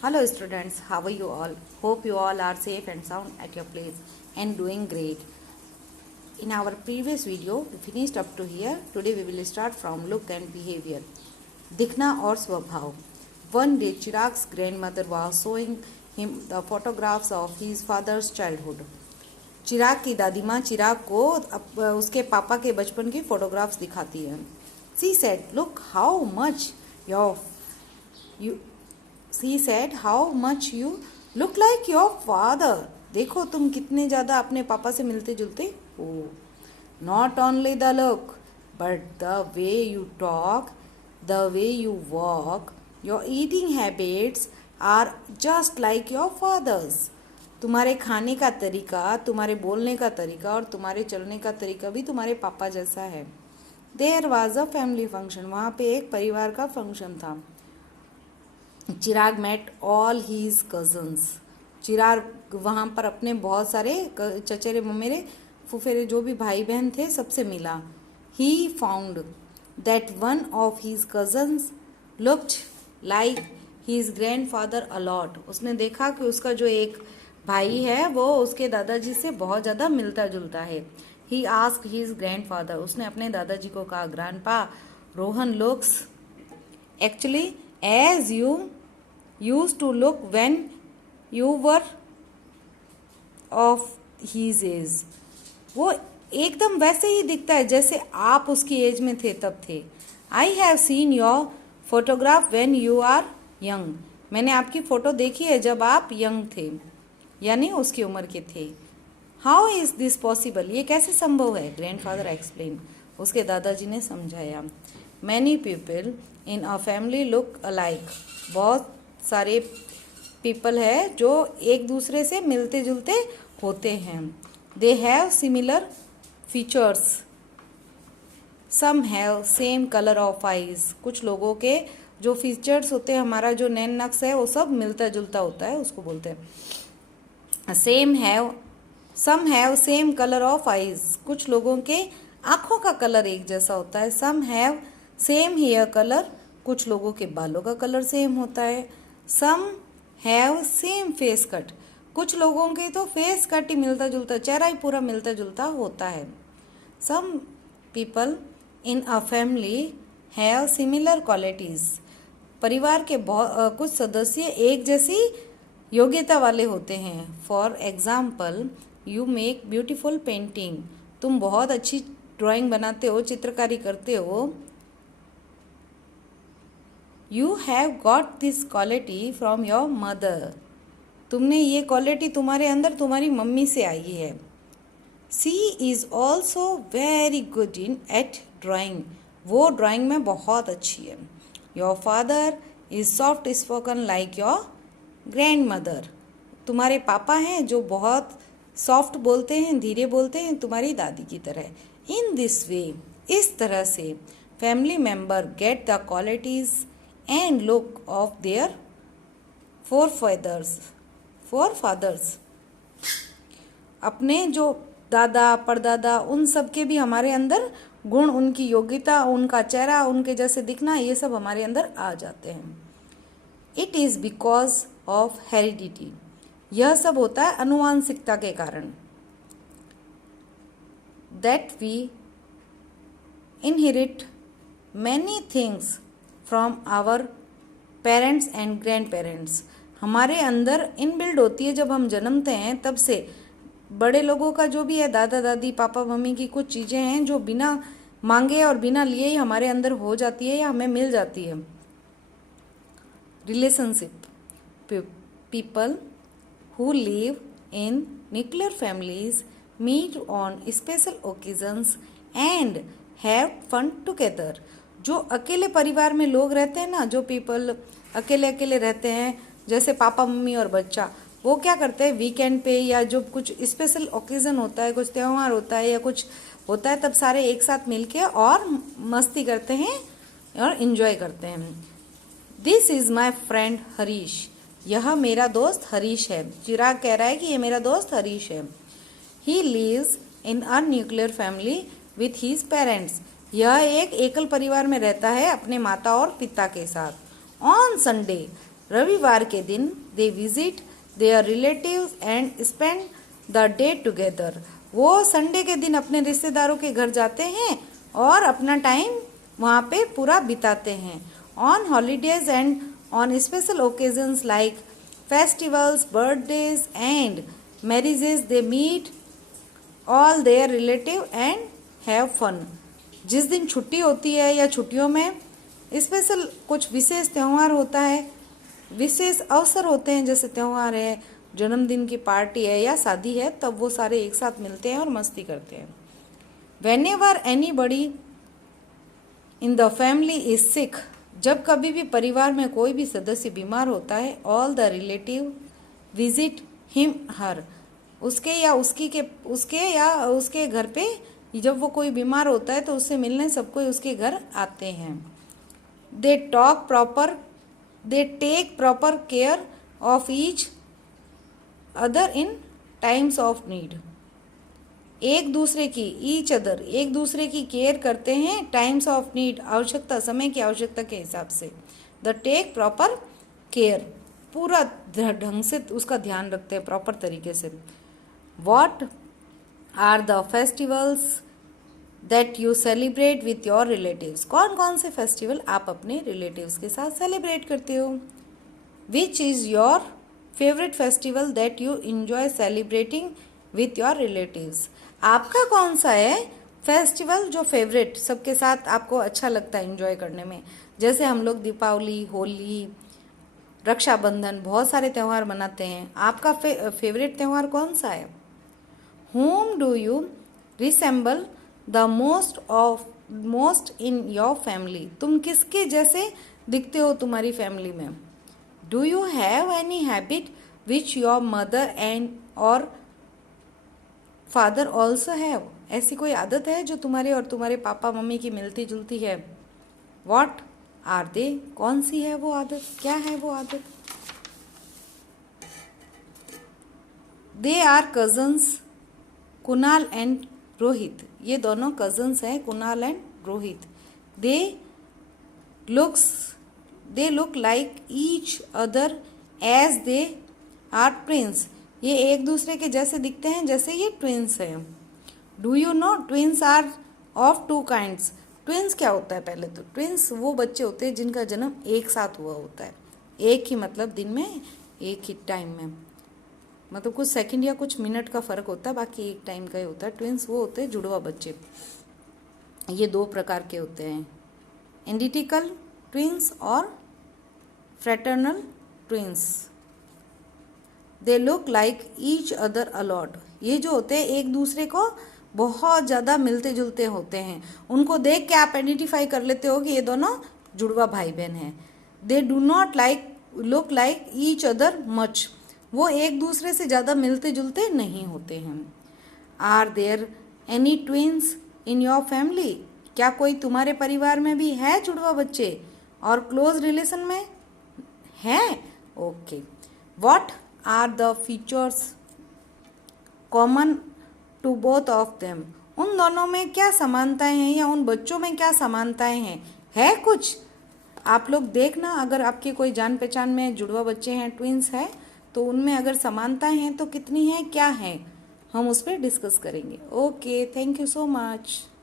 Hello students, how are you all? Hope you all are safe and sound at your place and doing great. In our previous video, we finished up to here. Today we will start from look and behavior. दिखना और स्वभाव. One day Chirag's grandmother was showing him the photographs of his father's childhood. चिराग की दादी माँ चिराग को उसके पापा के बचपन की फोटोग्राफ्स दिखाती है. She said, "Look how much you." She said, "How much you look like your father." देखो तुम कितने ज़्यादा अपने पापा से मिलते जुलते हो. Not only the look, but the way you talk, the way you walk, your eating habits are just like your father's. तुम्हारे खाने का तरीका, तुम्हारे बोलने का तरीका और तुम्हारे चलने का तरीका भी तुम्हारे पापा जैसा है. There was a family function. वहाँ पे एक परिवार का फंक्शन था. चिराग मेट ऑल हीज कजन्स. चिराग वहाँ पर अपने बहुत सारे चचेरे ममेरे फुफेरे जो भी भाई बहन थे सबसे मिला. He found that one of his cousins looked like his grandfather a lot. उसने देखा कि उसका जो एक भाई है वो उसके दादाजी से बहुत ज़्यादा मिलता जुलता है. He asked his grandfather. उसने अपने दादाजी को कहा, grandpa, Rohan looks actually as you used to look when you were of his age. वो एकदम वैसे ही दिखता है जैसे आप उसकी एज में थे तब थे. I have seen your photograph when you are young. मैंने आपकी फ़ोटो देखी है जब आप यंग थे, यानी उसकी उम्र के थे. How is this possible? ये कैसे संभव है? Grandfather explained. उसके दादाजी ने समझाया. Many people in a family look alike. बहुत सारे पीपल है जो एक दूसरे से मिलते जुलते होते हैं. They have similar features. Some have same colour of eyes. कुछ लोगों के जो फीचर्स होते हैं, हमारा जो नैन नक्श है वो सब मिलता जुलता होता है, उसको बोलते हैं. Some have same colour of eyes. कुछ लोगों के आँखों का कलर एक जैसा होता है. Some have same hair colour. कुछ लोगों के बालों का कलर सेम होता है. Some have same face cut. कुछ लोगों के तो फेस कट ही मिलता जुलता, चेहरा ही पूरा मिलता जुलता होता है. Some people in a family have similar qualities. परिवार के कुछ सदस्य एक जैसी योग्यता वाले होते हैं. For example, you make beautiful painting. तुम बहुत अच्छी ड्राइंग बनाते हो, चित्रकारी करते हो. You have got this quality from your mother. तुमने ये क्वालिटी तुम्हारे अंदर तुम्हारी मम्मी से आई है. She is also very good in at drawing. वो ड्राइंग में बहुत अच्छी है. Your father is soft spoken like your grandmother. तुम्हारे पापा हैं जो बहुत सॉफ्ट बोलते हैं, धीरे बोलते हैं, तुम्हारी दादी की तरह. In this way, इस तरह से family member get the qualities and look of their forefathers. अपने जो दादा परदादा उन सब के भी हमारे अंदर गुण, उनकी योग्यता, उनका चेहरा, उनके जैसे दिखना, ये सब हमारे अंदर आ जाते हैं. It is because of heredity. यह सब होता है अनुवांशिकता के कारण. That we inherit many things from our parents and grand parents. हमारे अंदर इनबिल्ड होती है जब हम जन्मते हैं तब से. बड़े लोगों का जो भी है, दादा दादी पापा मम्मी की कुछ चीज़ें हैं जो बिना मांगे और बिना लिए ही हमारे अंदर हो जाती है या हमें मिल जाती है. Relationship. People who live in nuclear families meet on special occasions and have fun together. जो अकेले परिवार में लोग रहते हैं ना, जो पीपल अकेले अकेले रहते हैं, जैसे पापा मम्मी और बच्चा, वो क्या करते हैं वीकेंड पे या जो कुछ स्पेशल ओकेज़न होता है, कुछ त्यौहार होता है या कुछ होता है, तब सारे एक साथ मिलके और मस्ती करते हैं और इन्जॉय करते हैं. This is my friend Harish. यह मेरा दोस्त हरीश है. चिराग कह रहा है कि ये मेरा दोस्त हरीश है. He lives in a nuclear family with his parents. यह एक एकल परिवार में रहता है अपने माता और पिता के साथ. ऑन संडे रविवार के दिन they visit their relatives and spend the day together. वो संडे के दिन अपने रिश्तेदारों के घर जाते हैं और अपना टाइम वहाँ पे पूरा बिताते हैं। On holidays and on special occasions like festivals, birthdays and marriages they meet all their relative and have fun। जिस दिन छुट्टी होती है या छुट्टियों में स्पेशल कुछ विशेष त्यौहार होता है, विशेष अवसर होते हैं, जैसे त्यौहार है, जन्मदिन की पार्टी है या शादी है, तब वो सारे एक साथ मिलते हैं और मस्ती करते हैं। Whenever anybody in the family is sick, जब कभी भी परिवार में कोई भी सदस्य बीमार होता है, all the relative visit him her, उसके या उसके घर पे जब वो कोई बीमार होता है तो उससे मिलने सब कोई उसके घर आते हैं। They take proper care of each other in times of need. एक दूसरे की केयर करते हैं टाइम्स ऑफ नीड, आवश्यकता, समय की आवश्यकता के हिसाब से। द टेक प्रॉपर केयर, पूरा ढंग से उसका ध्यान रखते हैं, प्रॉपर तरीके से। What are the festivals that you celebrate with your relatives, कौन कौन से फेस्टिवल आप अपने रिलेटिव्स के साथ सेलिब्रेट करते हो। Which is your favourite festival that you enjoy celebrating with your relatives, आपका कौन सा है फेस्टिवल जो फेवरेट सबके साथ आपको अच्छा लगता है एंजॉय करने में। जैसे हम लोग दीपावली, होली, रक्षाबंधन, बहुत सारे त्यौहार मनाते हैं, आपका फेवरेट त्यौहार कौन सा है। whom do you resemble the most in your family, तुम किसके जैसे दिखते हो तुम्हारी फैमिली में। do you have any habit which your mother and or father also have, ऐसी कोई आदत है जो तुम्हारे और तुम्हारे पापा मम्मी की मिलती जुलती है। what are they, कौन सी है वो आदत, क्या है वो आदत। they are cousins Kunal and Rohit, ये दोनों कजन्स हैं, Kunal and Rohit. They look like each other as they are twins, ये एक दूसरे के जैसे दिखते हैं जैसे ये ट्विंस हैं। Do you know twins are of two kinds, twins क्या होता है। पहले तो ट्विंस वो बच्चे होते हैं जिनका जन्म एक साथ हुआ होता है, एक ही मतलब दिन में, एक ही टाइम में, मतलब कुछ सेकंड या कुछ मिनट का फ़र्क होता है, बाकी एक टाइम का ही होता है। ट्विंस वो होते हैं जुड़वा बच्चे, ये दो प्रकार के होते हैं, आइडेंटिकल ट्विंस और fraternal twins. They look like each other a lot, ये जो होते हैं एक दूसरे को बहुत ज़्यादा मिलते जुलते होते हैं, उनको देख के आप आइडेंटिफाई कर लेते हो कि ये दोनों जुड़वा भाई बहन हैं। They do not look like each other much, वो एक दूसरे से ज़्यादा मिलते जुलते नहीं होते हैं। Are there any twins in your family, क्या कोई तुम्हारे परिवार में भी है जुड़वा बच्चे और क्लोज रिलेशन में है। Okay, what are the features common to both of them, उन दोनों में क्या समानताएं हैं या उन बच्चों में क्या समानताएं हैं, है कुछ। आप लोग देखना, अगर आपकी कोई जान पहचान में जुड़वा बच्चे हैं, ट्विंस है, तो उनमें अगर समानताएं हैं तो कितनी है, क्या है, हम उस पर डिस्कस करेंगे। Okay, thank you so much.